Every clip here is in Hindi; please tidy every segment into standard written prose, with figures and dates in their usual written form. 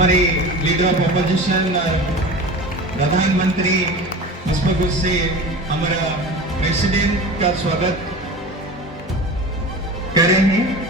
हमारे लीडर ऑफ ऑपोजिशन प्रधानमंत्री पुष्पगुच्छ से हमारा प्रेसिडेंट का स्वागत कर रहे हैं।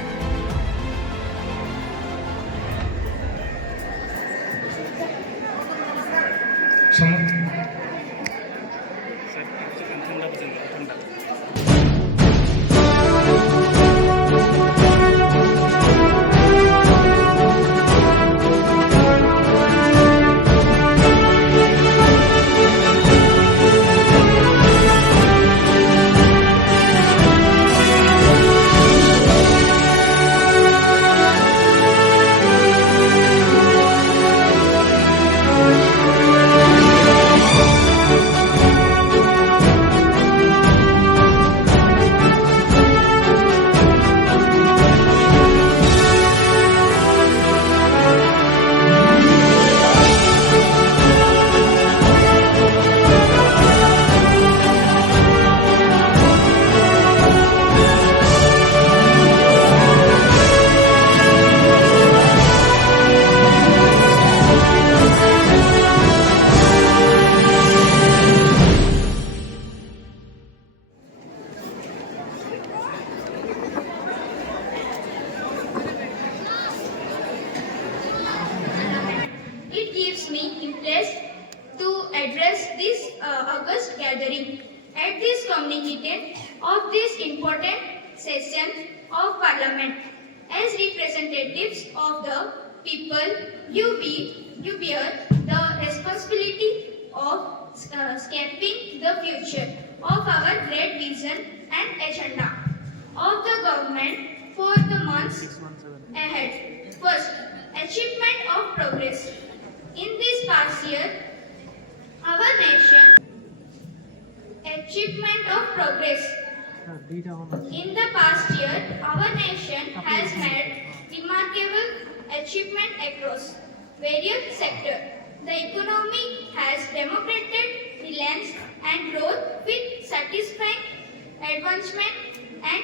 August gathering at this communicated of this important session of Parliament. As representatives of the people, you bear the responsibility of shaping the future of our great vision and agenda of the government for the months ahead. First, achievement of progress. In this past year, our nation achievement of progress. In the past year, our nation has made remarkable achievement across various sectors. The economy has demonstrated reliance and growth with satisfying advancement and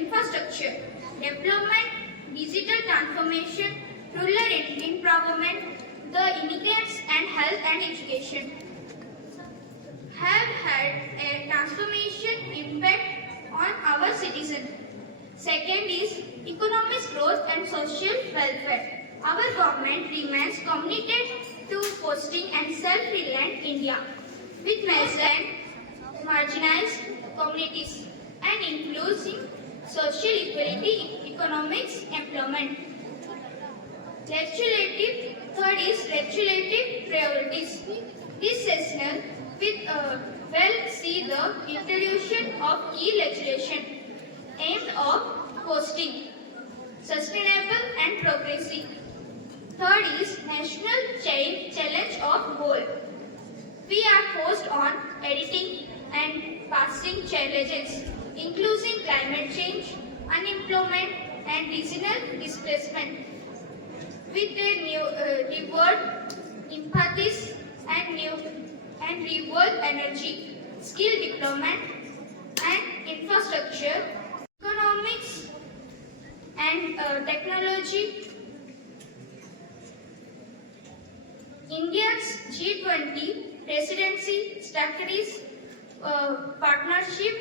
infrastructure development, digital transformation, rural empowerment, the immigrants and health and education have had a transformation impact on our citizens. Second is economic growth and social welfare. Our government remains committed to fostering and self-reliant India with measures marginalized communities and inclusive social equality, economics, employment. Third is legislative priorities. This session will see the introduction of key legislation aimed at fostering sustainable and progressive. Third is national challenge of goal. We are forced on editing and passing challenges, including climate change, unemployment, and regional displacement. With the reward, empathy, and renewable energy, skill development, and infrastructure, economics, and technology, India's G20 presidency strategies partnership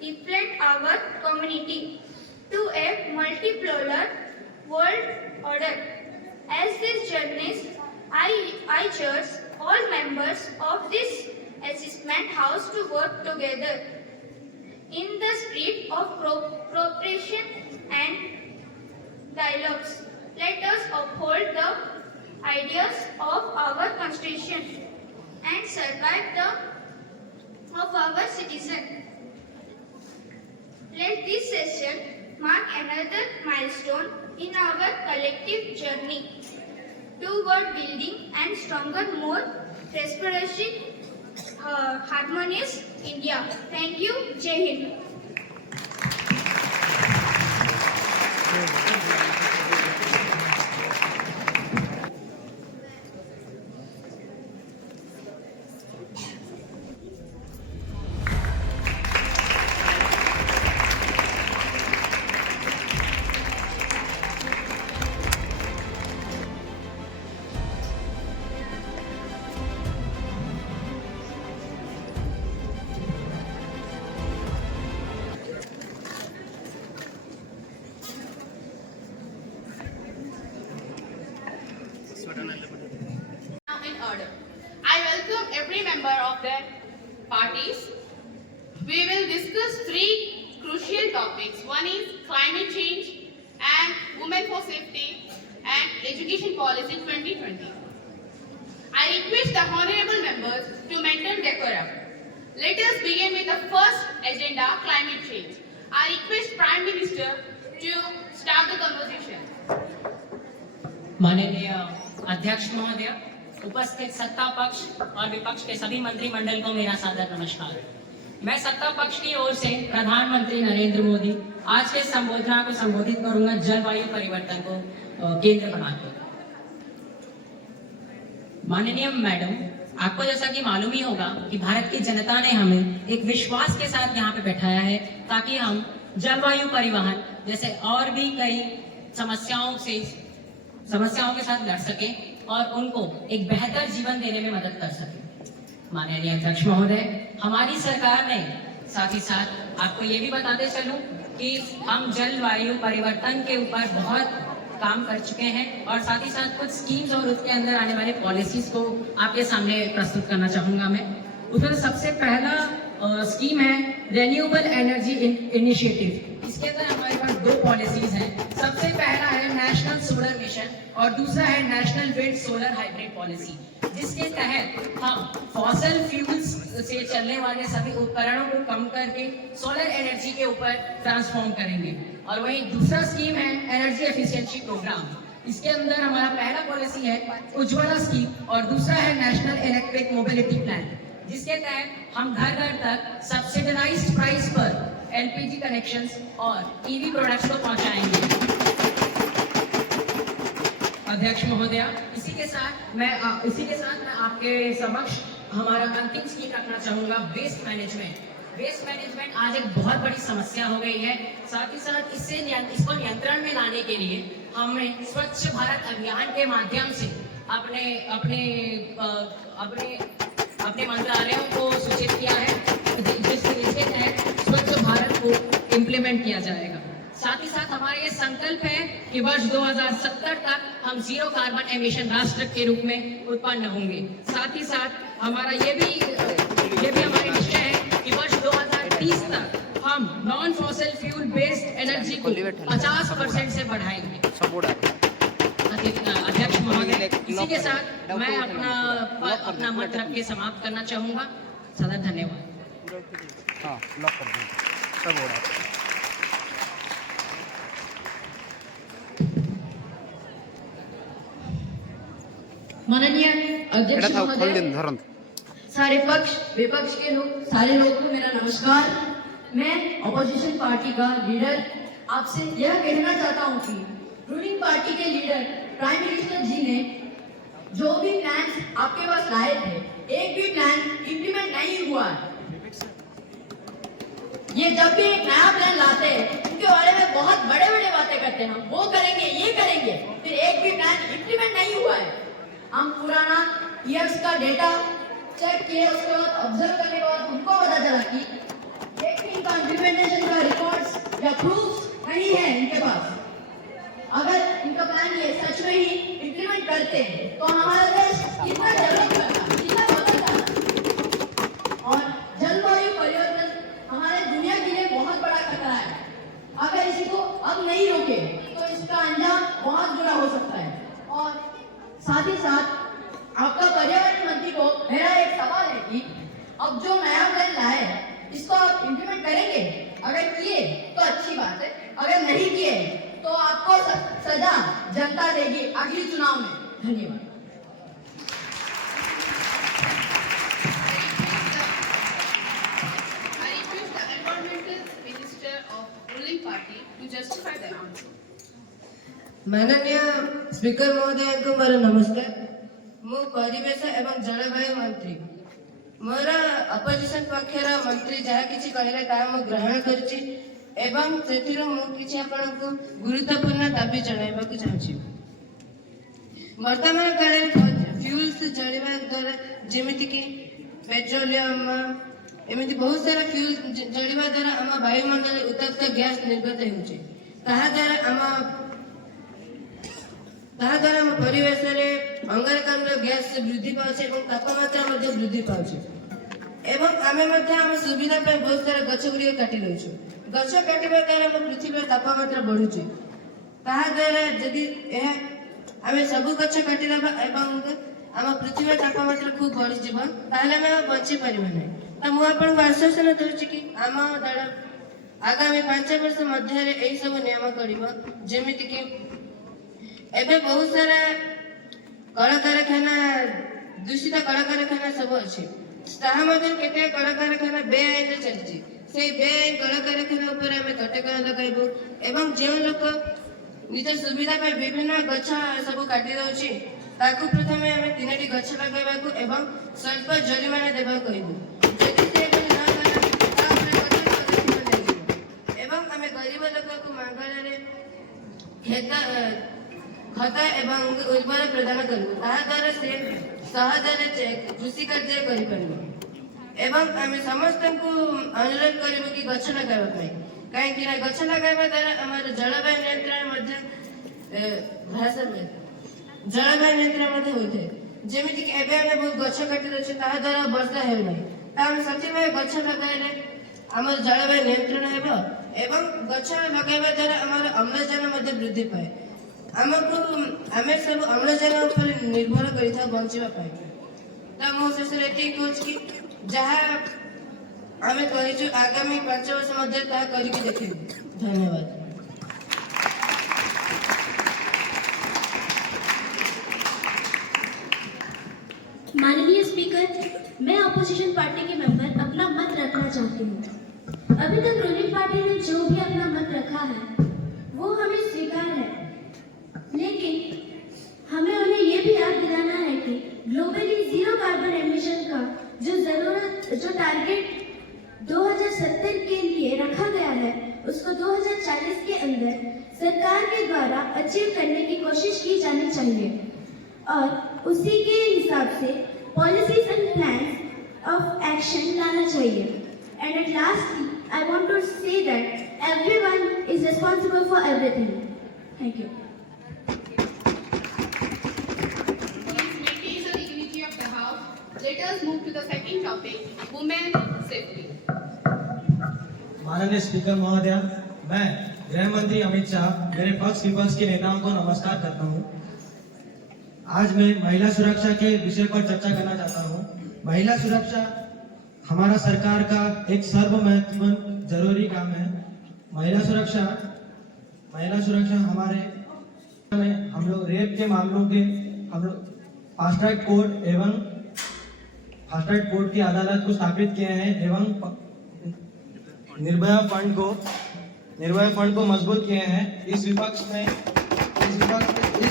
reflect our community to a multipolar world order. As this journeys, I urge all members of this assessment house to work together in the spirit of cooperation and dialogues. Let us uphold the ideas of our constitution and survive of our citizens. Let this session mark another milestone in our collective journey toward building and stronger, more prosperous, harmonious India. Thank you. Jai Hind. discuss three crucial topics. One is climate change and women for safety and education policy 2020. I request the honorable members to maintain decorum. Let us begin with the first agenda, climate change. I request Prime Minister to start the conversation. माननीय अध्यक्ष महोदय, उपस्थित सत्ता पक्ष और विपक्ष के सभी मंत्रिमंडल को मेरा सादर नमस्कार। मैं सत्ता पक्ष की ओर से प्रधानमंत्री नरेंद्र मोदी आज के संबोधना को संबोधित करूंगा जलवायु परिवर्तन को केंद्र बनाकर। माननीय मैडम, आपको जैसा कि मालूम ही होगा कि भारत की जनता ने हमें एक विश्वास के साथ यहाँ पे बैठाया है ताकि हम जलवायु परिवहन जैसे और भी कई समस्याओं के साथ लड़ सके और उनको एक बेहतर जीवन देने में मदद कर सके। माननीय अध्यक्ष महोदय, हमारी सरकार ने साथ ही साथ आपको ये भी बताते चलूं कि हम जलवायु परिवर्तन के ऊपर बहुत काम कर चुके हैं और साथ ही साथ कुछ स्कीम्स और उसके अंदर आने वाले पॉलिसीज को आपके सामने प्रस्तुत करना चाहूंगा मैं। उसमें सबसे पहला स्कीम है रेन्यूएबल एनर्जी इनिशिएटिव। इसके अंदर हमारे पास दो पॉलिसीज हैं। सबसे पहला है नेशनल सोलर मिशन और दूसरा है national wind solar hybrid policy, जिसके तहत हम फॉसल फ्यूल्स से चलने वाले सभी उपकरणों को कम करके सोलर एनर्जी के ऊपर ट्रांसफॉर्म करेंगे। और वहीं दूसरा स्कीम है एनर्जी एफिशिएंसी प्रोग्राम। इसके अंदर हमारा पहला पॉलिसी है उज्ज्वला स्कीम और दूसरा है नेशनल इलेक्ट्रिक मोबिलिटी प्लान, जिसके तहत हम घर घर तक सब्सिडाइज्ड प्राइस पर एलपीजी कनेक्शंस और ईवी प्रोडक्ट्स को पहुंचाएंगे। अध्यक्ष महोदय, इसी के साथ मैं आपके समक्ष हमारा अंतिम स्कीम रखना चाहूंगा वेस्ट मैनेजमेंट। वेस्ट मैनेजमेंट आज एक बहुत बड़ी समस्या हो गई है। साथ ही साथ इसको नियंत्रण में लाने के लिए हमने स्वच्छ भारत अभियान के माध्यम से अपने मंत्रालयों को सूचित किया है, जिसके तहत स्वच्छ भारत को इम्प्लीमेंट किया जाएगा। साथ ही साथ हमारा ये संकल्प है कि वर्ष 2070 तक हम जीरो कार्बन एमिशन राष्ट्र के रूप में उत्पन्न होंगे। साथ ही साथ हमारा ये भी हमारा निश्चय है कि वर्ष 2030 तक हम non fossil fuel based energy को 50% से बढ़ाएंगे। अध्यक्ष महोदय, इसी के साथ मैं अपना मत रख के समाप्त करना चाहूंगा। सदा धन्यवाद। माननीय अध्यक्ष महोदय, सारे पक्ष विपक्ष के लोग, सारे लोगों को मेरा नमस्कार। मैं अपोजिशन पार्टी का लीडर आपसे यह कहना चाहता हूं कि रूलिंग पार्टी के लीडर प्राइम मिनिस्टर जी ने जो भी प्लान आपके पास लाए थे, एक भी प्लान इम्प्लीमेंट नहीं हुआ है। ये जब भी एक नया प्लान लाते हैं, उनके बारे में बहुत बड़े बड़े बातें करते हैं, हम वो करेंगे, ये करेंगे, फिर एक भी प्लान इम्प्लीमेंट नहीं हुआ है। हम पुराना ईयर्स का डेटा चेक किए, उसके बाद ऑब्जर्व करने के बाद उनको पता चला कि एक भी इनका इम्प्लीमेंटेशन का रिकॉर्ड्स या प्रूफ नहीं है इनके पास। अगर इनका प्लान ये सच में ही इम्प्लीमेंट करते हैं तो हमारा देश कितना डेवलप करता, कितना बदलता। और जलवायु परिवर्तन हमारे दुनिया के लिए बहुत बड़ा खतरा है। अगर इसी को अब नहीं रोके तो इसका अंजाम बहुत बुरा हो सकता है। और साथ ही साथ आपका पर्यावरण मंत्री को मेरा एक सवाल है कि अब जो नया प्लान लाए इसको आप इम्प्लीमेंट करेंगे? अगर किए तो अच्छी बात है, अगर नहीं किए तो आपको सजा जनता देगी अगली चुनाव में। धन्यवाद। I request the environmental minister of ruling party to justify their answer. माननीय स्पीकर महोदय को मोर नमस्कार। मु परिवेश एवं जलवायु मंत्री मोर अपोजिशन पक्षर मंत्री जहाँ किसी कहले ताहा मु ग्रहण करछि एवं सेथिरु मु किछि आपनको गुरुत्वपूर्ण दाबी जणाइबाकु चाहछि। वर्तमान काल फ्यूल्स जळिबा द्वारा जेमिति कि पेट्रोलियम एमिति बहुत सारा फ्यूल जळिबा द्वारा हम वायुमंडल उत्तप्त गैस निर्गत होछि। ताहा द्वारा हम परिवेश रे अंगारकाम्ल गैस वृद्धि पाउछे एवं तापमात्रा मध्ये वृद्धि पाउछे। ଏବଂ ଆମେ ମଧ୍ୟ ଆମ ସୁବିଧା ପାଇଁ ବହୁତ ସାରା ଗଛ ଗୁଡ଼ିକ କାଟି ଦେଉଛୁ। ଗଛ କାଟିବା ଦ୍ୱାରା ଆମ ପୃଥିବୀର ତାପମାତ୍ରା ବଢ଼ୁଛି। ତାହା ଦ୍ୱାରା ଯଦି ଏହା ଆମେ ସବୁ ଗଛ କାଟିଦେବା ଏବଂ ଆମ ପୃଥିବୀର ତାପମାତ୍ରା ଖୁବ୍ ବଢ଼ିଯିବ, ତାହେଲେ ଆମେ ଆଉ ବଞ୍ଚିପାରିବା ନାହିଁ। ତ ମୁଁ ଆପଣଙ୍କୁ ଆଶ୍ୱାସନା ଦେଉଛି କି ଆମ ଦଳ ଆଗାମୀ 5 ବର୍ଷ ମଧ୍ୟରେ ଏହିସବୁ ନିୟମ କରିବ। ଯେମିତିକି ଏବେ ବହୁତ ସାରା କଳକାରଖାନା, ଦୂଷିତ କଳକାରଖାନା ସବୁ ଅଛି। ତାହା ମଧ୍ୟରୁ କେତେକ କଳକାରଖାନା ବେଆଇନରେ ଚାଲିଛି। ସେଇ ବେଆଇନ କଳକାରଖାନା ଉପରେ ଆମେ କଟକଣା ଲଗାଇବୁ ଏବଂ ଯେଉଁ ଲୋକ ନିଜ ସୁବିଧା ପାଇଁ ବିଭିନ୍ନ ଗଛ ସବୁ କାଟି ଦେଉଛି, ତାକୁ ପ୍ରଥମେ ଆମେ 3ଟି ଗଛ ଲଗାଇବାକୁ ଏବଂ ସ୍ୱଳ୍ପ ଜରିମାନା ଦେବାକୁ କହିବୁ। ଯଦି ସେ ଏଭଳି ନ କଲା, ତାପରେ କଠୋର ପଦକ୍ଷେପ ନିଆଯିବ ଏବଂ ଆମେ ଗରିବ ଲୋକଙ୍କୁ ମାଗଣାରେ ଖତ ଏବଂ ଉର୍ବର ପ୍ରଦାନ କରିବୁ। ତାହା ଦ୍ୱାରା ସେ ସହଜରେ କୃଷି କାର୍ଯ୍ୟ କରିପାରିବ ଏବଂ ଆମେ ସମସ୍ତଙ୍କୁ ଅନୁରୋଧ କରିବୁ କି ଗଛ ଲଗାଇବା ପାଇଁ। କାହିଁକି ନା ଗଛ ଲଗାଇବା ଦ୍ୱାରା ଆମର ଜଳବାୟୁ ନିୟନ୍ତ୍ରଣ ମଧ୍ୟ ହ୍ରାସ ପାଏ। ଜଳବାୟୁ ନିୟନ୍ତ୍ରଣ ମଧ୍ୟ ହୋଇଥାଏ। ଯେମିତିକି ଏବେ ଆମେ ବହୁତ ଗଛ କାଟି ଦେଉଛୁ, ତାହା ଦ୍ୱାରା ବର୍ଷା ହେଉନାହିଁ। ତ ଆମେ ସେଥିପାଇଁ ଗଛ ଲଗାଇଲେ ଆମର ଜଳବାୟୁ ନିୟନ୍ତ୍ରଣ ହେବ ଏବଂ ଗଛ ଲଗାଇବା ଦ୍ୱାରା ଆମର ଅମ୍ଳଜାନ ମଧ୍ୟ ବୃଦ୍ଧି ପାଏ। ଆମେ ସବୁ ଅମ୍ଳଜାନ ଉପରେ ନିର୍ଭର କରିଥାଉ ବଞ୍ଚିବା ପାଇଁ। ତ ମୁଁ ଶେଷରେ ଏତିକି କହୁଛି କି ଯାହା ଆମେ କହିଛୁ ଆଗାମୀ 5 ବର୍ଷ ମଧ୍ୟରେ ତାହା କରିକି ଦେଖିବୁ। ଧନ୍ୟବାଦ। माननीय स्पीकर, मैं अपोजिशन पार्टी के मेंबर अपना मत रखना चाहती हूँ। अभी तक रूलिंग पार्टी ने जो भी अपना मत रखा है वो हमें स्वीकार है, लेकिन हमें उन्हें ये भी याद दिलाना है कि ग्लोबली जीरो कार्बन एमिशन का जो टारगेट 2070 के लिए रखा गया है, उसको 2040 के अंदर सरकार के द्वारा अचीव करने की कोशिश की जानी चाहिए और उसी के हिसाब से policies and plans of action लाना चाहिए। And at last I want to say that everyone is responsible for everything. Thank you. Please maintain the dignity of the House. Let us move to the second topic, women safety. माननीय स्पीकर महोदय, मैं गृह मंत्री अमित शाह मेरे पक्ष विपक्ष के नेताओं को नमस्कार करता हूं। आज मैं महिला सुरक्षा के विषय पर चर्चा करना चाहता हूं। महिला सुरक्षा हमारा सरकार का एक सर्व महत्वपूर्ण जरूरी काम है। महिला सुरक्षा हमारे में हम लोग रेप के मामलों के हम लोग फास्ट ट्रैक कोर्ट की अदालत को स्थापित किए हैं एवं निर्भया फंड को मजबूत किए हैं। इस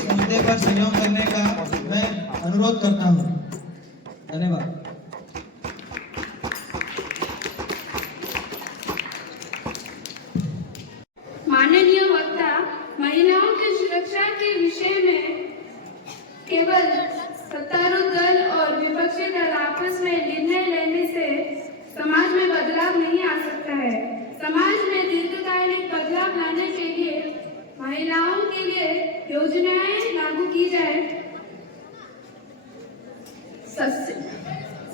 मुद्दे पर सहयोग करने का मैं अनुरोध करता हूं। धन्यवाद। माननीय वक्ता, महिलाओं की सुरक्षा के विषय में केवल सत्तारूढ़ दल और विपक्षी दल आपस में निर्णय लेने से समाज में बदलाव नहीं आ सकता है। समाज में दीर्घकालिक बदलाव लाने के लिए महिलाओं के लिए योजनाएं लागू की जाए,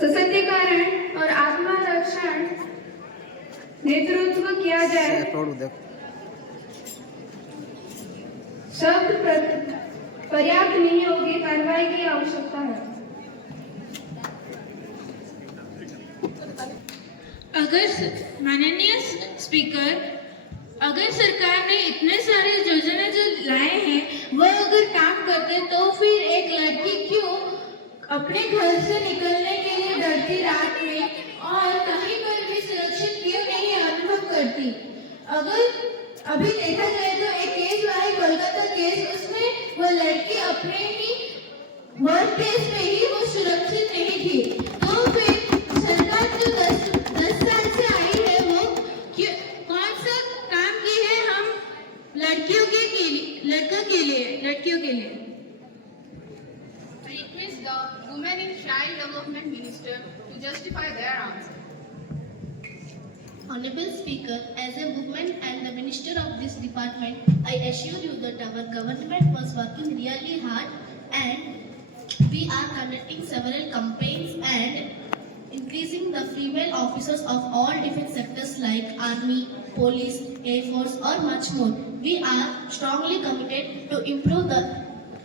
सशक्तिकरण और आत्मरक्षण नेतृत्व किया जाए। शब्द पर्याप्त नहीं होगी, कार्रवाई की आवश्यकता है। माननीय स्पीकर, अगर सरकार ने इतने सारे योजना जो लाए हैं वो अगर काम करते तो फिर एक लड़की क्यों अपने घर से निकलने के लिए डरती रात में और कहीं पर भी सुरक्षित क्यों नहीं अनुभव करती? अगर अभी देखा जाए तो एक केस हुआ है, कोलकाता केस, उसमें वो लड़की अपने ही वर्क प्लेस में ही वो सुरक्षित नहीं थी। तो फिर सरकार जो 10 साल से आई है वो कौन सा काम की है हम लड़कियों के लिए? I request the Women and Child Development Minister to justify their answer. Honorable Speaker, as a woman and the Minister of this department, I assure you that our government was working really hard and we are conducting several campaigns and increasing the female officers of all defense sectors like Army, Police, Air Force or much more. We are strongly committed to improve the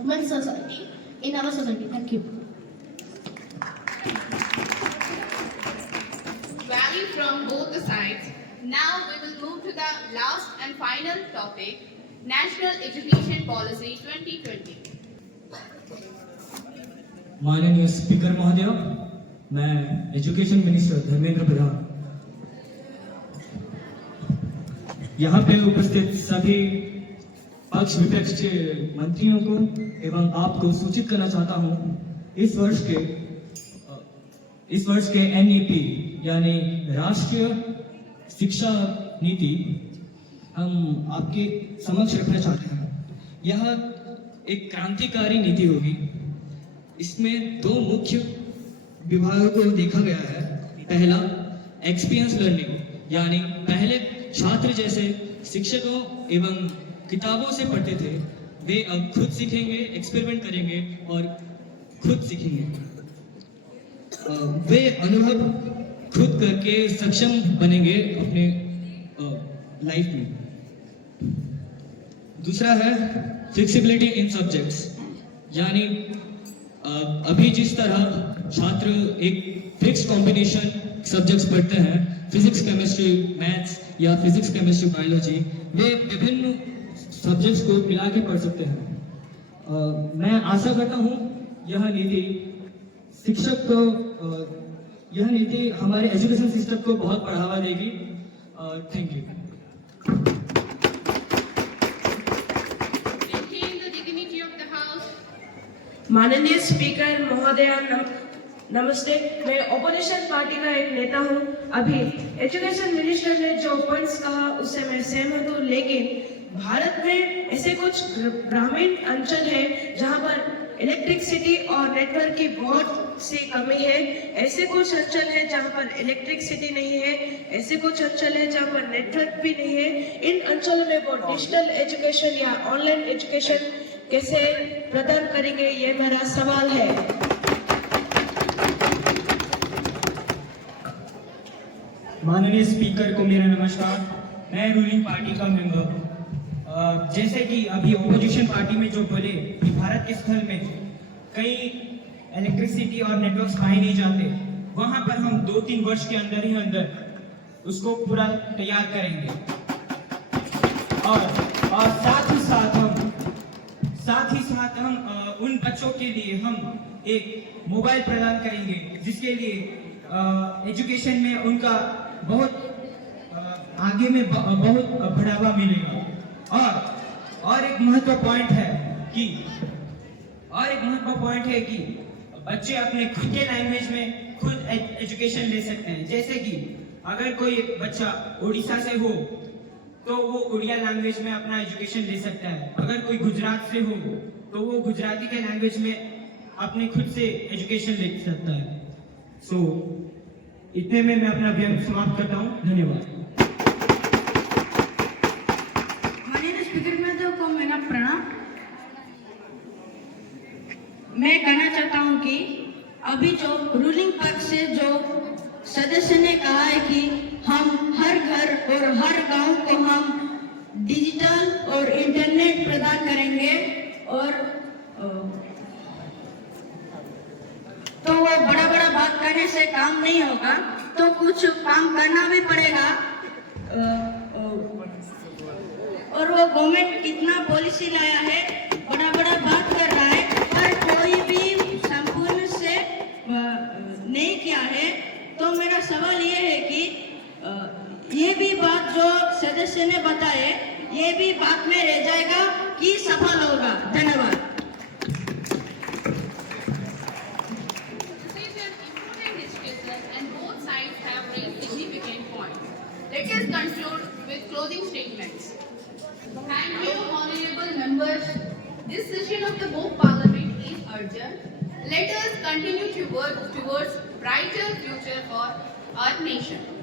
women's society in our society. Thank you. Rally from both the sides. Now we will move to the last and final topic, National Education Policy 2020. माननीय स्पीकर महोदय, मैं एजुकेशन मिनिस्टर धर्मेंद्र प्रधान यहाँ पे उपस्थित सभी पक्ष विपक्ष के मंत्रियों को एवं आपको सूचित करना चाहता हूँ इस वर्ष के NEP यानी राष्ट्रीय शिक्षा नीति हम आपके समक्ष रखना चाहते हैं। यह एक क्रांतिकारी नीति होगी। इसमें दो मुख्य विभागों को देखा गया है। पहला एक्सपीरियंस लर्निंग यानी पहले छात्र जैसे शिक्षकों एवं किताबों से पढ़ते थे वे अब खुद सीखेंगे, एक्सपेरिमेंट करेंगे और खुद सीखेंगे। वे अनुभव खुद करके सक्षम बनेंगे अपने लाइफ में। दूसरा है फ्लेक्सिबिलिटी इन सब्जेक्ट्स यानी अभी जिस तरह छात्र एक फिक्स कॉम्बिनेशन सब्जेक्ट्स पढ़ते हैं, फिजिक्स केमिस्ट्री मैथ्स या फिजिक्स केमिस्ट्री बायोलॉजी, वे विभिन्न सब्जेक्ट्स को मिला के पढ़ सकते हैं। मैं आशा करता हूँ यह नीति हमारे एजुकेशन सिस्टम को बहुत बढ़ावा देगी। Thank you. माननीय स्पीकर महोदय नमस्ते। मैं ऑपोजिशन पार्टी का एक नेता हूं। अभी एजुकेशन मिनिस्टर ने जो पॉइंट्स कहा उससे मैं सहमत हूं, लेकिन भारत में ऐसे कुछ ग्रामीण अंचल है जहां पर इलेक्ट्रिसिटी और नेटवर्क की बहुत सी कमी है। ऐसे कुछ अंचल है जहां पर इलेक्ट्रिसिटी नहीं है, ऐसे कुछ अंचल है जहां पर नेटवर्क भी नहीं है। इन अंचलों में वो डिजिटल एजुकेशन या ऑनलाइन एजुकेशन कैसे प्रदान करेंगे, ये मेरा सवाल है। माननीय स्पीकर को मेरा नमस्कार। मैं रूलिंग पार्टी का मेंबर हूँ। जैसे कि अभी ओपोजिशन पार्टी में जो बोले कि भारत के स्थल में कई इलेक्ट्रिसिटी और नेटवर्क्स पाए नहीं जाते, वहां पर हम 2-3 वर्ष के अंदर उसको पूरा तैयार करेंगे और साथ ही साथ हम उन बच्चों के लिए हम एक मोबाइल प्रदान करेंगे जिसके लिए एजुकेशन में उनका बहुत आगे में बहुत बढ़ावा मिलेगा। और एक महत्वपूर्ण पॉइंट है कि बच्चे अपने खुद के लैंग्वेज में खुद एजुकेशन ले सकते हैं। जैसे कि अगर कोई बच्चा उड़ीसा से हो तो वो उड़िया लैंग्वेज में अपना एजुकेशन ले सकता है। अगर कोई गुजरात से हो तो वो गुजराती के लैंग्वेज में अपने खुद से एजुकेशन ले सकता है। इतने में मैं अपना व्यक्ति समाप्त करता हूँ। धन्यवाद। माननीय स्पीकर महोदय को मेरा प्रणाम। मैं कहना चाहता हूँ कि अभी जो रूलिंग पक्ष से जो सदस्य ने कहा है कि हम हर घर और हर गांव को हम डिजिटल और इंटरनेट प्रदान करेंगे और तो वो बड़ा बात करने से काम नहीं होगा, तो कुछ काम करना भी पड़ेगा। और वो गवर्नमेंट कितना पॉलिसी लाया है, बड़ा बात कर रहा है, पर कोई भी संपूर्ण से नहीं किया है। तो मेरा सवाल ये है कि ये भी बात जो सदस्य ने बताए ये भी बात में रह जाएगा कि सफल होगा। धन्यवाद। Let us conclude with closing statements. Thank you, honorable members. This session of the Both Parliament is urgent. Let us continue to work towards brighter future for our nation.